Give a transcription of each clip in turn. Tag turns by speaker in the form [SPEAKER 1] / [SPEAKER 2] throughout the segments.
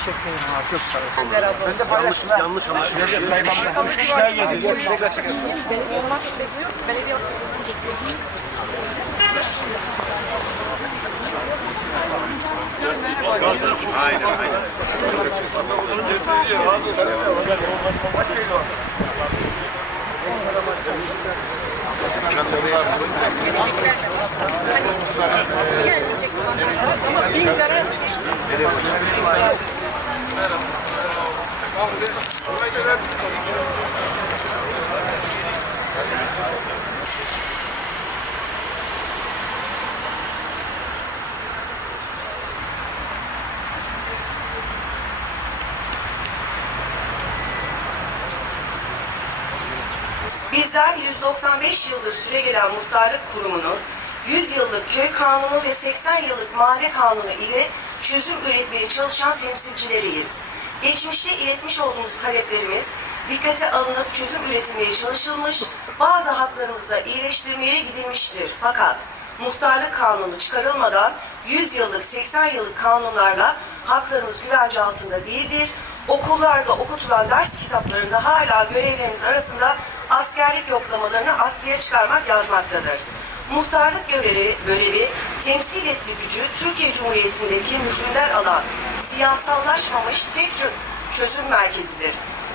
[SPEAKER 1] Teşekkür ederim abi. Çok sağ olun.
[SPEAKER 2] Ben de paylaştım. Yanlış anlaşılmış.
[SPEAKER 1] Üç kişiler geldi.
[SPEAKER 3] Belediye olmak bekliyor. Belediye olmak gelmeyecek olanlar. Ama bin lira
[SPEAKER 4] Bizler 195 yıldır süregelen muhtarlık kurumunun 100 yıllık köy kanunu ve 80 yıllık mahalle kanunu ile çözüm üretmeye çalışan temsilcileriyiz. Geçmişte iletmiş olduğumuz taleplerimiz dikkate alınıp çözüm üretilmeye çalışılmış, bazı haklarımızda iyileştirmeye gidilmiştir. Fakat muhtarlık kanunu çıkarılmadan 100 yıllık 80 yıllık kanunlarla haklarımız güvence altında değildir. Okullarda okutulan ders kitaplarında hala görevlerimiz arasında askerlik yoklamalarını askıya çıkarmak yazmaktadır. Muhtarlık görevi, görevi temsil ettiği gücü Türkiye Cumhuriyeti'ndeki mühründen alan siyasallaşmamış tek çö- çözüm merkezidir.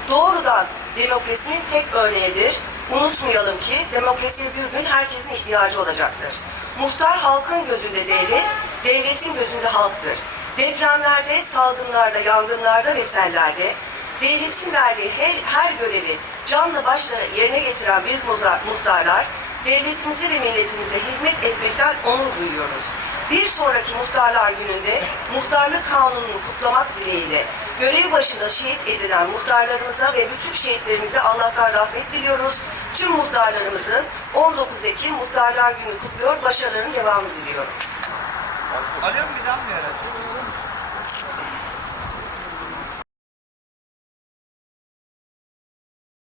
[SPEAKER 4] Doğrudan demokrasinin tek örneğidir. Unutmayalım ki demokrasiye bir gün herkesin ihtiyacı olacaktır. Muhtar halkın gözünde devlet, devletin gözünde halktır. Depremlerde, salgınlarda, yangınlarda ve sellerde devletin verdiği her, her görevi canla başla yerine getiren biz muhtar- muhtarlar devletimize ve milletimize hizmet etmekten onur duyuyoruz. Bir sonraki muhtarlar gününde muhtarlık kanununu kutlamak dileğiyle görev başında şehit edilen muhtarlarımıza ve bütün şehitlerimize Allah'tan rahmet diliyoruz. Tüm muhtarlarımızın 19 Ekim Muhtarlar Günü kutluyor, başarıların devamını diliyorum.
[SPEAKER 1] Alıyor mu bir daha mı yaratıyor?